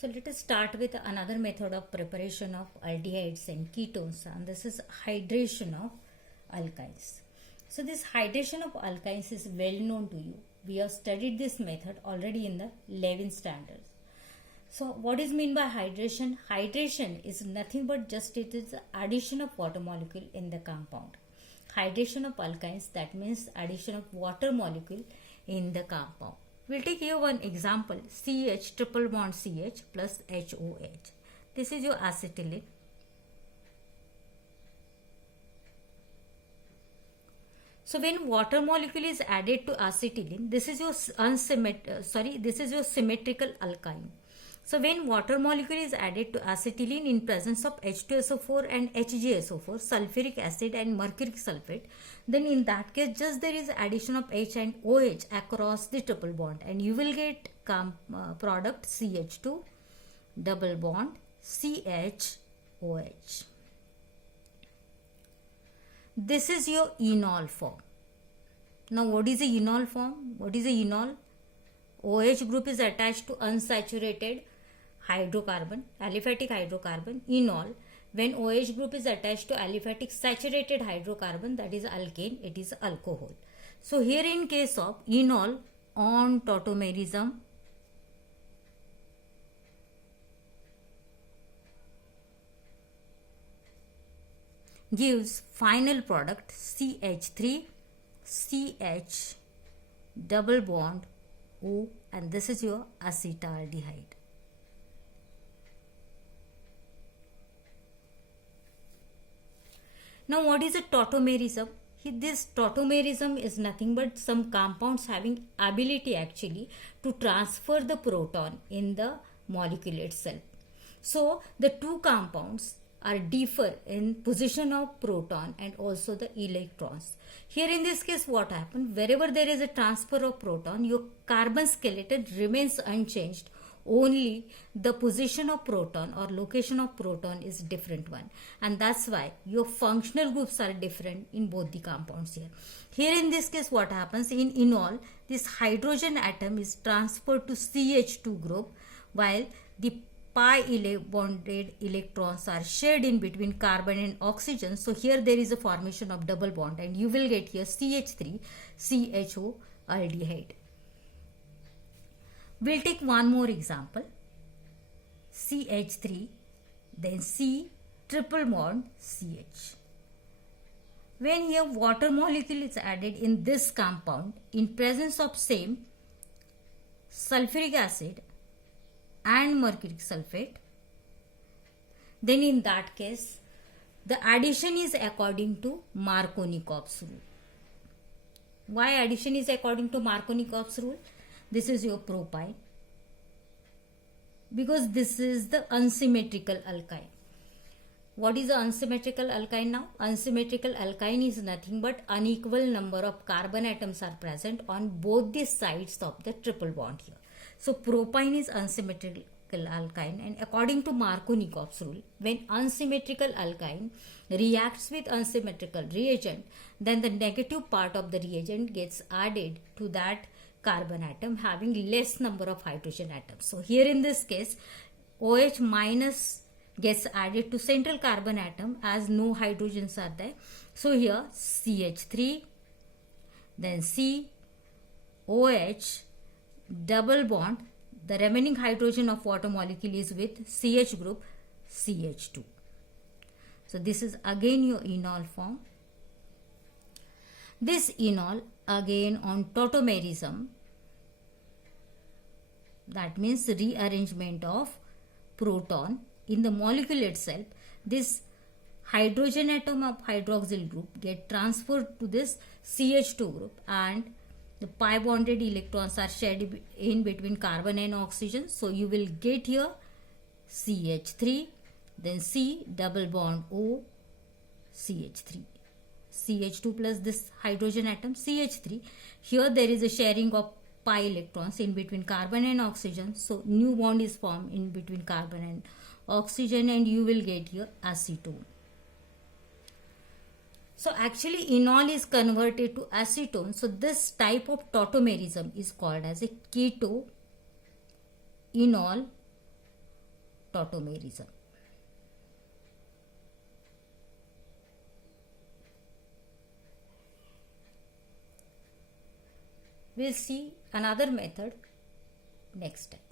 So let us start with another method of preparation of aldehydes and ketones, and this is hydration of alkynes. So this hydration of alkynes is well known to you. We have studied this method already in the Levin standards. So what is mean by hydration? Hydration is nothing but just it is the addition of water molecule in the compound. Hydration of alkynes, that means addition of water molecule in the compound. We'll take here one example, CH triple bond CH plus HOH. This is your acetylene. So when water molecule is added to acetylene, this is your symmetrical alkyne. So when water molecule is added to acetylene in presence of H2SO4 and HgSO4, sulfuric acid and mercuric sulfate, then in that case just there is addition of H and OH across the triple bond and you will get product CH2 double bond CHOH. This is your enol form. Now what is a enol form? What is a enol? OH group is attached to unsaturated hydrocarbon, aliphatic hydrocarbon, enol. When OH group is attached to aliphatic saturated hydrocarbon, that is alkane, it is alcohol. So here in case of enol on tautomerism, gives final product CH3 CH double bond O, and this is your acetaldehyde. Now what is a tautomerism? This tautomerism is nothing but some compounds having ability actually to transfer the proton in the molecule itself. So the two compounds are differ in position of proton and also the electrons. Here in this case what happens? Wherever there is a transfer of proton, your carbon skeleton remains unchanged. Only the position of proton or location of proton is different one, and that's why your functional groups are different in both the compounds here. Here in this case what happens? In enol, this hydrogen atom is transferred to CH2 group while the pi bonded electrons are shared in between carbon and oxygen. So here there is a formation of double bond and you will get here CH3 CHO aldehyde. We'll take one more example, CH3 then C triple bond CH. When here water molecule is added in this compound in presence of same sulfuric acid and mercuric sulfate, then in that case the addition is according to Markovnikov's rule. Why addition is according to Markovnikov's rule? This is your propyne, because this is the unsymmetrical alkyne. What is the unsymmetrical alkyne now? Unsymmetrical alkyne is nothing but unequal number of carbon atoms are present on both the sides of the triple bond here. So propyne is unsymmetrical alkyne, and according to Markovnikov's rule, when unsymmetrical alkyne reacts with unsymmetrical reagent, then the negative part of the reagent gets added to that carbon atom having less number of hydrogen atoms. So here in this case OH minus gets added to central carbon atom as no hydrogens are there. So here CH3 then C OH double bond, the remaining hydrogen of water molecule is with CH group CH2. So this is again your enol form. This enol again on tautomerism, that means rearrangement of proton in the molecule itself. This hydrogen atom of hydroxyl group get transferred to this CH2 group and the pi bonded electrons are shared in between carbon and oxygen. So you will get here CH3 then C double bond O CH3. CH2 plus this hydrogen atom CH3. Here there is a sharing of pi electrons in between carbon and oxygen. So new bond is formed in between carbon and oxygen and you will get here acetone. So actually enol is converted to acetone. So this type of tautomerism is called as a keto enol tautomerism. We'll see another method next time.